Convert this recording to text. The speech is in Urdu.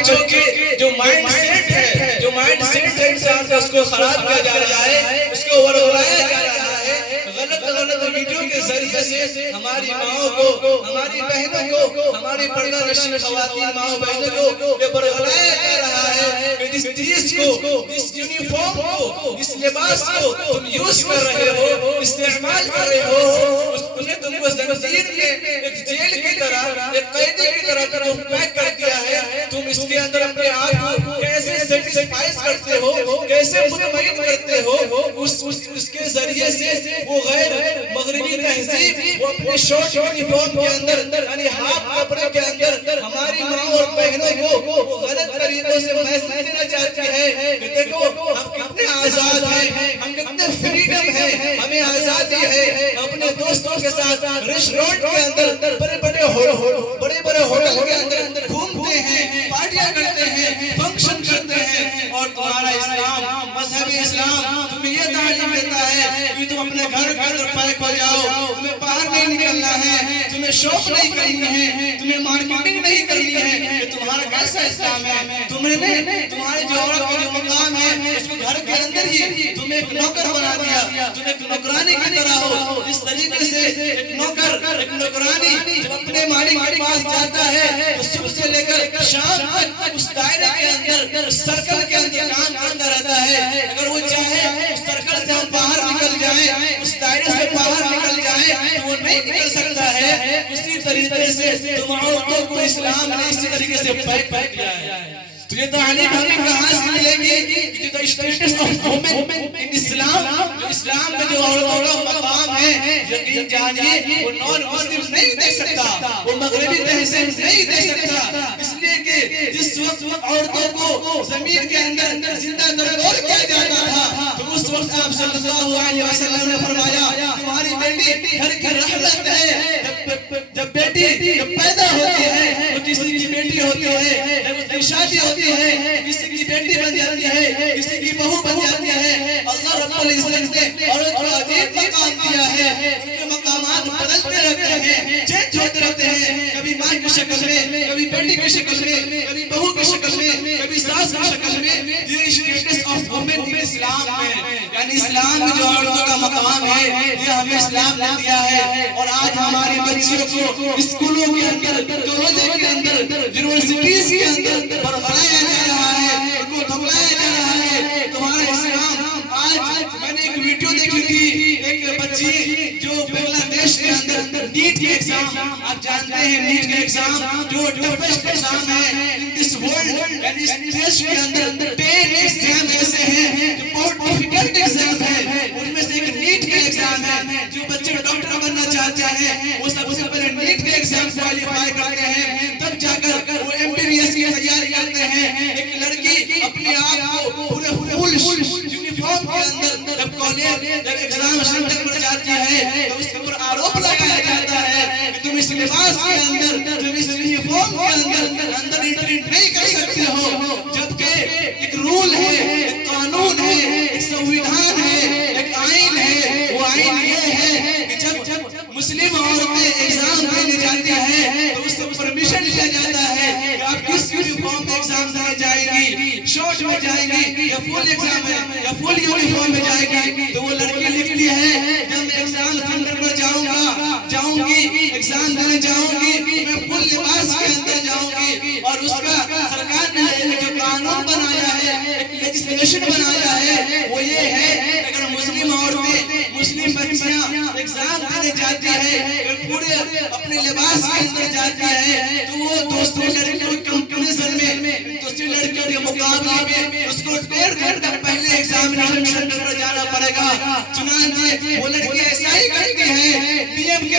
بچوں کے جو مائنڈ سیٹ ہے انسان کا، اس کو خراب کیا جا رہا ہے، اس کو ورگلایا جا رہا ہے، غلط ویڈیو کے ذریعے سے ہماری ماؤں کو، ہماری بہنوں کو، ہماری پردہ نشین خواتین ماؤں بہنوں کو یہ ورگلایا جا رہا ہے کہ جس چیز کو، جس یونیفارم کو، جس لباس کو تم یوز کر رہے ہو، استعمال کر رہے ہو، اس نے تم کو زنجیر میں ایک جیل کی طرح، ایک قیدی کی طرح تم پیک کر دیا ہے۔ تم اس کے اندر اپنے آپ کو کیسے سیٹسفائز کرتے ہو، کیسے مطمئن کرتے ہو، اس کے ذریعے سے وہ غیر مغربی تہذیب وہ اپنے شارٹ یونیفارم کے اندر، یعنی ہاف کپڑے کے اندر ہماری ماں اور بہنوں کو وہ غلط طریقوں سے محسوس دینا چاہتی ہے کہ دیکھو ہم کتنے آزاد ہیں، ہم کتنے فریڈم ہیں، ہمیں آزادی ہے، اپنے دوستوں کے ساتھ ریسٹورنٹ کے اندر، بڑے بڑے ہوٹل کے اندر گھومتے ہیں، پارٹیاں کرتے ہیں، فنکشن کرتے ہیں، اور تمہارا اسلام، مذہب اسلام تمہیں یہ تعلیم دیتا ہے کہ تم اپنے گھر کے اندر پیک ہو جاؤ، تمہیں باہر نہیں نکلنا ہے، تمہیں شاپ نہیں کرنی ہے، تمہیں مارکیٹنگ نہیں کرنی ہے۔ کہ تمہارا کیسا اسلام ہے؟ تمہیں تمہارے جو عورت کا جو مقام ہے اس کو گھر کے اندر ہی تمہیں ایک نوکر بنا دیا، تم ایک نوکرانی کی طرح ہو۔ جس طریقے سے ایک نوکر، ایک نوکرانی جب اپنے مالک کے پاس جاتا ہے تو صبح سے لے کر شام تک اس دائرے کے اندر، اس سرکل کے اندر کام کرتا رہتا ہے۔ اگر وہ چاہے اس سرکل سے ہم باہر نکل جائیں، اس دائرے سے باہر نکل جائیں تو وہ نہیں نکل سکتا ہے۔ اسی طریقے سے تم عورتوں کو اسلام نے اسی طریقے سے پیک کر دیا ہے۔ تو یہ تعلیم ہمیں کہاں سے ملے گی کہ جو اسٹیٹس آف وومن ان اسلام، جو اسلام میں جو عورتوں کا مقام ہے، یقین جانیے وہ نان مسلم نہیں دے سکتا، وہ مغربی تہذیب نہیں دے سکتا۔ اس لیے کہ جس وقت عورتوں کو زمین کے اندر زندہ نردور کیا جاتا تھا تو اس وقت آپ صلی اللہ علیہ وسلم نے فرمایا تمہاری بیٹی گھر کی رحمت ہے۔ جب بیٹی پیدا ہوتی ہے تو کسی کی بیٹی ہوتی ہے، جب اس کی شادی ہوتی ہے کسی کی بیٹی بن جاتی ہے، کسی کی بہو بن جاتی ہے۔ اللہ رب العزت نے عورت کو عظیم مقام دیا ہے، ان کے مقامات بدلتے رہتے ہیں، چینج ہوتے رہتے ہیں، کبھی ماں کی شکل میں، کبھی بیٹی کی شکل میں، کبھی بہو کی شکل میں، کبھی ساس کی شکل میں۔ یہ اسٹیٹس آف وومن ان اسلام میں، یعنی اسلام میں جو عورتوں کا مقام ہے یہ ہمیں اسلام نے دیا ہے۔ اور آج ہماری بچیوں کو اسکولوں کے اندر، کالجوں کے اندر، یونیورسٹیز کے اندر بڑھایا جا رہا ہے، ان کو دھمکایا جا رہا ہے تمہارا اسلام۔ آج میں نے ایک ویڈیو دیکھی تھی، ایک بچی جو بنگلہ دیش کے اندر نیٹ کے ایگزام، آپ جانتے ہیں نیٹ کے ایگزام جو ٹفسٹ ایگزام ہے ان دس ورلڈ، یعنی اس دیش کے اندر 10 ایگزام ایسے ہیں جو بہت ڈیفیکلٹ ایگزام ہے، ان میں سے ایک نیٹ کے ایگزام ہے۔ جو بچے ڈاکٹر بننا چاہتے ہیں وہ سب سے پہلے نیٹ کے ایگزام کوالیفائی کرتے ہیں، تب جا کر وہ MBBS کی تیاری کرتے ہیں۔ ایک لڑکی اپنے آپ کو پورے فل یونیفارم کے اندر جب کالج، جب ایگزام سینٹر پر جاتی ہے تو اس کے اوپر آروپ لگایا جاتا ہے کہ تم اس لباس کے اندر، تم اس یونیفارم کے اندر انٹری نہیں کر سکتے ہو، جبکہ ایک رول ہے، ایک قانون ہے، ایک سنویدھان ہے، ایک آئین ہے۔ وہ آئین یہ ہے کہ جب مسلم عورتیں ایگزام دینے جاتی ہے تو اس سے پرمیشن لیا جاتا ہے کہ آپ کس یونیفارم میں ایگزام دینے جائیں گی، شارٹ میں جائیں گی یا فل ایگزام میں یا فل یونیفارم میں جائیں گی۔ تو وہ لڑکی لکھتی ہے جب میں ایگزام سینٹر پر جاؤں گی، ایگزام دینے جاؤں گی، میں فل لباس کے اندر جاؤں گی۔ اور اس کا سرکار نے جو قانون بنایا ہے، ایک لیجسلیشن بنایا ہے، وہ یہ ہے اگر مسلم عورتیں، مسلم بچیاں ایگزام دینے جاتی ہے، پورے اپنے لباس کے اندر جاتی ہے تو وہ دوسری لڑکیوں کے کمپیریزن میں، دوسری لڑکیوں کے مقابلے میں اس کو 1.5